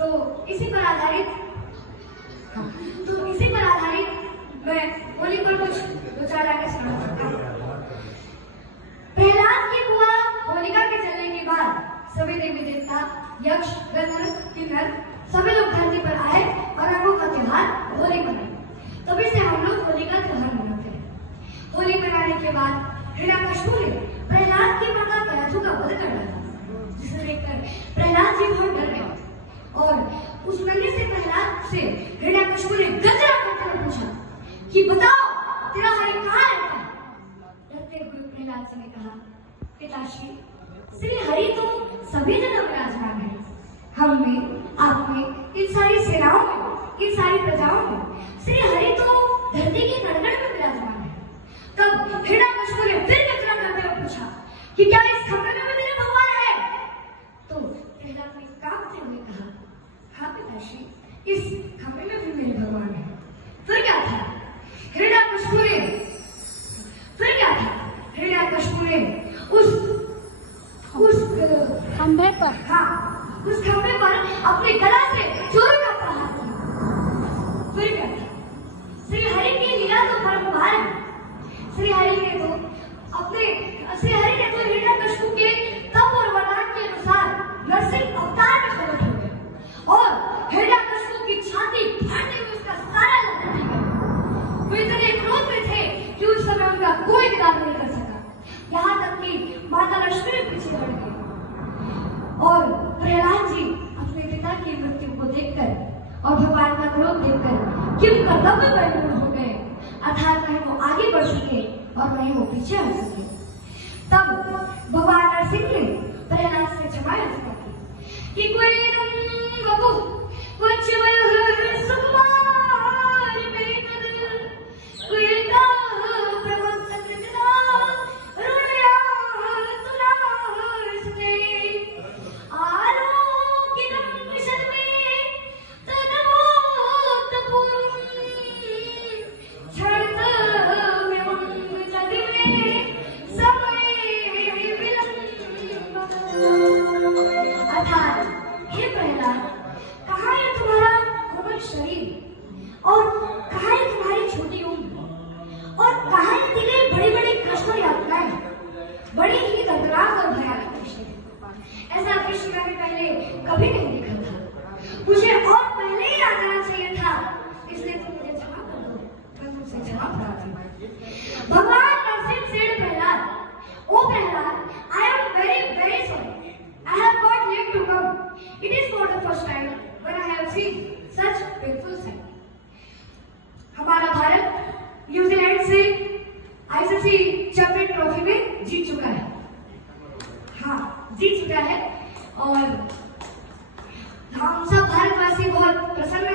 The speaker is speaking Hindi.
इसी पर आधारित मैं होली पर कुछ विचार आगे सुना सकता हूँ। प्रहलाद की बुआ होलिका के जलने के बाद सभी देवी देवता, यक्ष, गंधर्व, किन्नर सभी लोग धरती पर आए और रंगों का त्योहार होली मनाए। तभी से हम लोग होली का त्योहार मनाते हैं। होली मनाने के बाद हिरण्यकशिपु ने प्रहलाद की माता कयाधु का वध कर डाला, जिसे देखकर प्रहलाद जी बहुत डर गए और उस नन्हे से प्रहलाद से हिरण्यकशिपु ने गजरा करके पूछा कि बताओ तेरा हरि कहाँ रहता है। डरते हुए प्रहलाद जी ने कहा, पिताश्री, श्री हरि तो सभी जगह विराजमान है, हम में, आप में, इन सारी सेनाओं में, इन सारी प्रजाओं में श्री हरि तो धरती के कण-कण में विराजमान है। तब हिरण्यकशिपु ने फिर गजरा करते हुए पूछा कि क्या इस खंभे में भी मेरे भगवान है। तो प्रहलाद ने कांपते हुए कहा, हाँ पिताश्री, इस खंभे में भी मेरे भगवान है। फिर क्या था? हिरण्यकशिपु ने उस खंभे पर अपने गला से चोर का प्रहार किया। फिर क्या था? श्री हरि की लीला तो परम्पार है। श्री हरि ने तो हिरण्यकशिपु के तप और वरदान के अनुसार नरसिंह अवतार में प्रकट हो गए और हिरण्यकशिपु की छाती फाड़ते हुए उसका सारा लहू पी गए। वे इतने क्रोध में थे कि उस समय उनका कोई विदान नहीं कर सका। यहाँ तक कि माता लक्ष्मी ने पीछे दौड़ गई और प्रहलाद जी अपने पिता की मृत्यु को देखकर और भगवान का क्रोध देखकर किम कर्तव्य परिपूर्ण हो गए, अर्थात न ही वो आगे बढ़ सके और न ही वो पीछे हट सके। तब भगवान नरसिंह ने प्रहलाद से क्षमा याचना की कि कोई बड़ी ही दर्दनाक और भयानक दृश्य है। ऐसा दृश्य मैंने पहले कभी नहीं देखा था। मुझे और पहले ही आ जाना चाहिए था, इसलिए तुम मुझे क्षमा कर दो, मैं तुमसे क्षमा प्रार्थी हूँ। भगवान Narasimha said Prahlad, O Prahlad, I am very very sorry. I have got late to come. It is not the first time when I have seen such painful sight. हमारा भारत न्यूजीलैंड से आईसीसी चैंपियन ट्रॉफी में जीत चुका है। हाँ, जीत चुका है और हम सब भारतवासी बहुत प्रसन्न